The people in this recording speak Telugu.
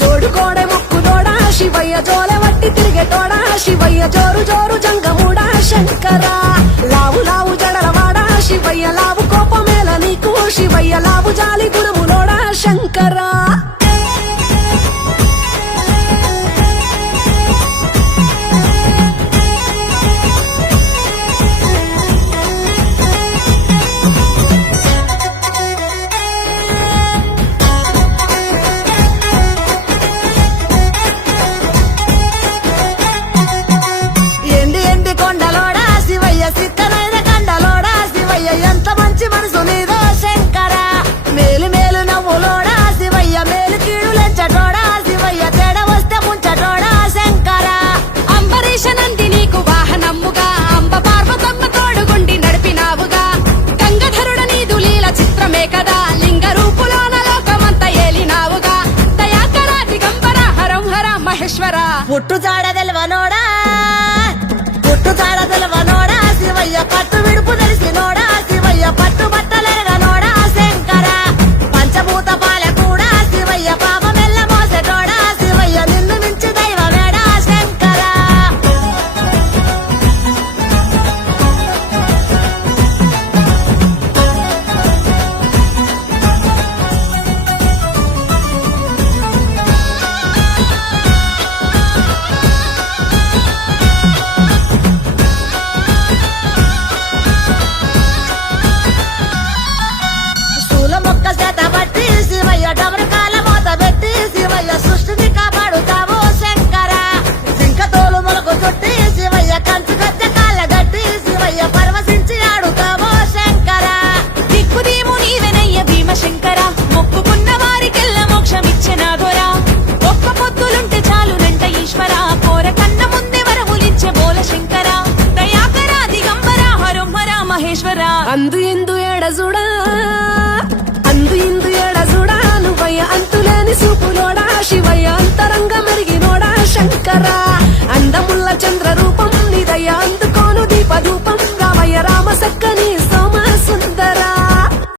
జోడుకోడే ముక్కుదోడా శివయ్య జోల వట్టి తిరిగేటోడా శివయ్య జోరు జోరు జంగముడా శంకర లావు లావు జడలవాడా శివయ్య లావు కోపమేల నీకు శివయ్య లావు జాలి గుణములోడా శంకరా. సింగ రూపులోన లోకమంత ఏలినావుగా. దయాకరాటి గంబర హరం హర మహేశ్వర. ఒట్టు జాడ తెలవ ఎడజుడా అందు ఇందు ఎడజుడా నువ్వయ్య అంతులేని సూపులోడా? శివయ్య అంతరంగ మెరిగినోడా? శంకరా అందముల్ల చంద్ర రూపం నిదయ్య అందుకోను దీప దూపం రామయ్య రామ సక్కని